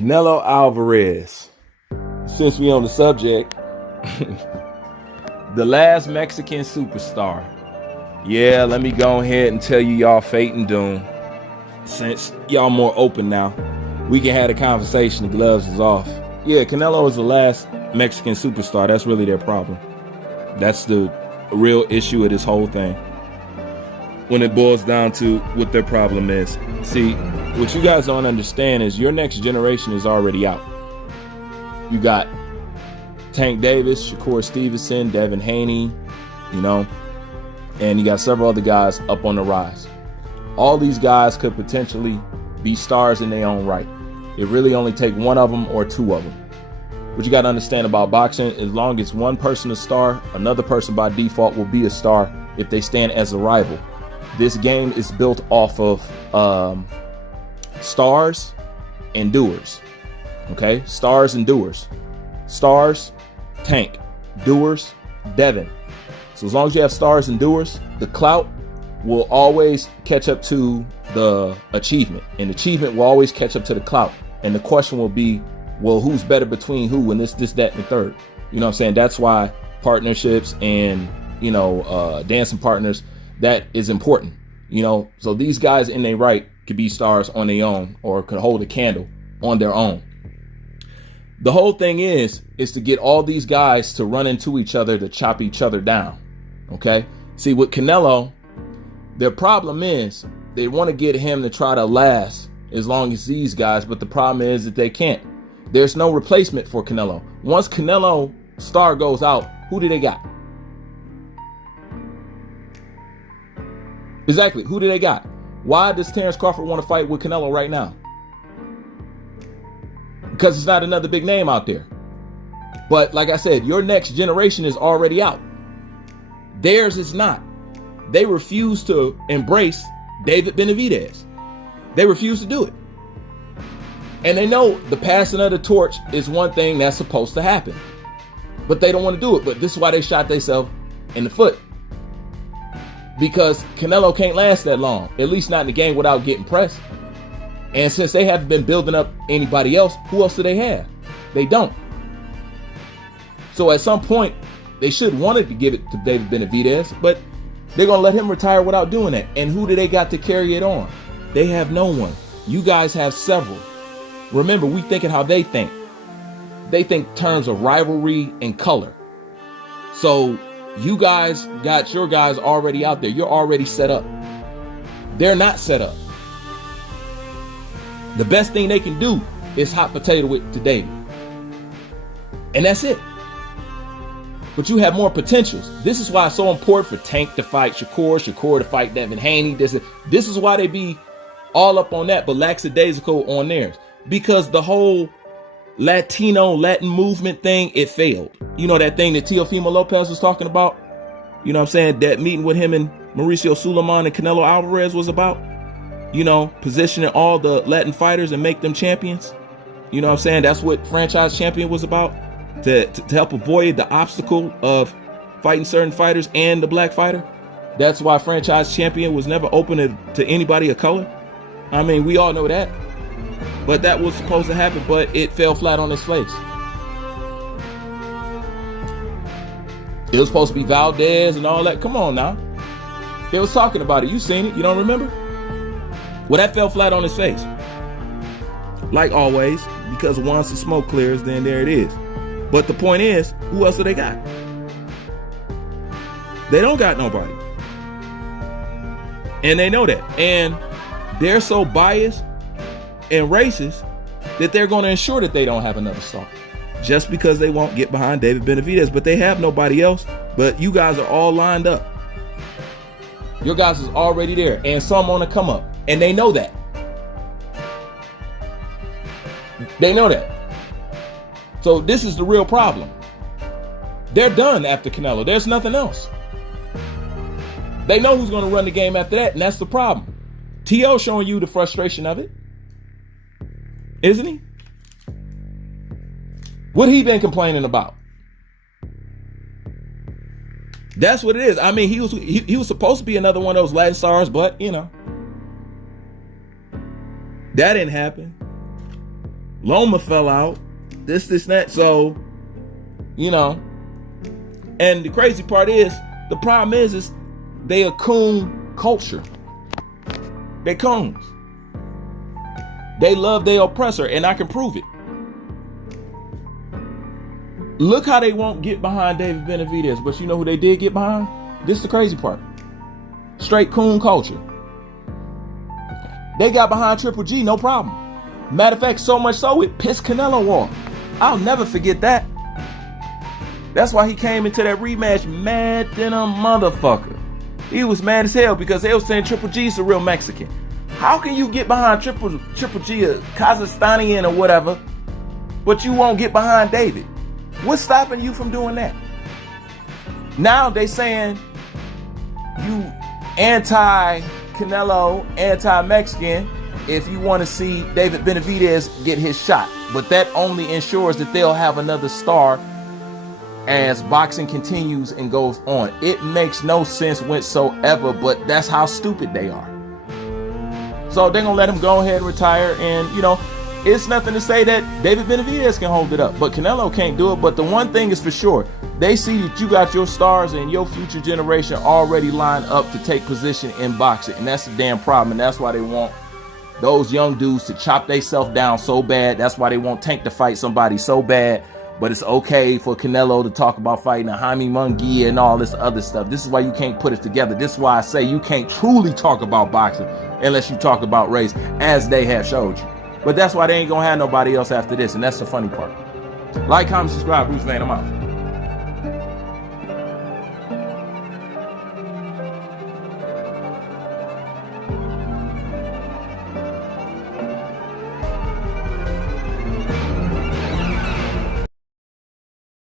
Canelo Alvarez. Since we on the subject, the last Mexican superstar. Yeah, let me go ahead and tell you y'all fate and doom. Since y'all more open now, we can have a conversation. The gloves is off. Yeah, Canelo is the last Mexican superstar. That's really their problem. That's the real issue of this whole thing. When it boils down to what their problem is. See, what you guys don't understand is your next generation is already out. You got Tank Davis, Shakur Stevenson, Devin Haney, and you got several other guys up on the rise. All these guys could potentially be stars in their own right. It really only take one of them or two of them. What you got to understand about boxing, as long as one person is a star, another person by default will be a star if they stand as a rival. This game is built off of stars and doers. Okay, stars and doers. Stars, Tank. Doers, Devin. So as long as you have stars and doers, the clout will always catch up to the achievement, and achievement will always catch up to the clout. And the question will be, well, who's better between who, and this, that, and the third. You know what I'm saying? That's why partnerships and dancing partners, that is important. So these guys in their right could be stars on their own, or could hold a candle on their own. The whole thing is to get all these guys to run into each other, to chop each other down. Okay. See, with Canelo, their problem is they want to get him to try to last as long as these guys, but the problem is that they can't. There's no replacement for Canelo. Once Canelo star goes out, who do they got? Exactly. Who do they got? Why does Terrence Crawford want to fight with Canelo right now? Because it's not another big name out there. But like I said, your next generation is already out. Theirs is not. They refuse to embrace David Benavidez. They refuse to do it. And they know the passing of the torch is one thing that's supposed to happen. But they don't want to do it. But this is why they shot themselves in the foot. Because Canelo can't last that long, at least not in the game, without getting pressed. And since they haven't been building up anybody else, who else do they have? They don't. So at some point, they should wanted to give it to David Benavidez, but they're going to let him retire without doing that. And who do they got to carry it on? They have no one. You guys have several. Remember, we thinking how they think. They think terms of rivalry and color. So you guys got your guys already out there. You're already set up. They're not set up. The best thing they can do is hot potato it to David. And that's it. But you have more potentials. This is why it's so important for Tank to fight Shakur to fight Devin Haney. This is why they be all up on that, but lackadaisical on theirs. Because the whole Latin movement thing, it failed. That thing that Teofimo Lopez was talking about? You know what I'm saying? That meeting with him and Mauricio Suleiman and Canelo Alvarez was about? Positioning all the Latin fighters and make them champions. You know what I'm saying? That's what Franchise Champion was about. To help avoid the obstacle of fighting certain fighters and the black fighter. That's why Franchise Champion was never open to anybody of color. I mean, we all know that. But that was supposed to happen, but it fell flat on its face. It was supposed to be Valdez and all that. Come on now. They was talking about it. You seen it. You don't remember? Well, that fell flat on its face. Like always, because once the smoke clears, then there it is. But the point is, who else do they got? They don't got nobody. And they know that. And they're so biased and racist that they're going to ensure that they don't have another star. Just because they won't get behind David Benavidez. But they have nobody else. But you guys are all lined up. Your guys is already there. And some on the come up. And they know that. They know that. So this is the real problem. They're done after Canelo. There's nothing else. They know who's going to run the game after that, and that's the problem. T.O. showing you the frustration of it. Isn't he? What he been complaining about? That's what it is. I mean, he was supposed to be another one of those Latin stars, but that didn't happen. Loma fell out. This, that. So, you know, and the crazy part is, the problem is they a coon culture. They coons. They love their oppressor, and I can prove it. Look how they won't get behind David Benavidez, but you know who they did get behind? This is the crazy part. Straight coon culture. They got behind Triple G, no problem. Matter of fact, so much so it pissed Canelo off. I'll never forget that. That's why he came into that rematch mad than a motherfucker. He was mad as hell because they were saying Triple G's a real Mexican. How can you get behind Triple G, a Kazakhstanian or whatever, but you won't get behind David? What's stopping you from doing that? Now they saying you anti-Canelo, anti-Mexican if you want to see David Benavidez get his shot. But that only ensures that they'll have another star as boxing continues and goes on. It makes no sense whatsoever, but that's how stupid they are. So they're going to let him go ahead and retire. And, you know, it's nothing to say that David Benavidez can hold it up, but Canelo can't do it. But the one thing is for sure, they see that you got your stars and your future generation already lined up to take position in boxing. And that's the damn problem. And that's why they want those young dudes to chop themselves down so bad. That's why they want Tank to fight somebody so bad. But it's okay for Canelo to talk about fighting a Jaime Munguia and all this other stuff. This is why you can't put it together. This is why I say you can't truly talk about boxing unless you talk about race, as they have showed you. But that's why they ain't gonna have nobody else after this, and that's the funny part. Like, comment, subscribe. Bruce Van, I'm out.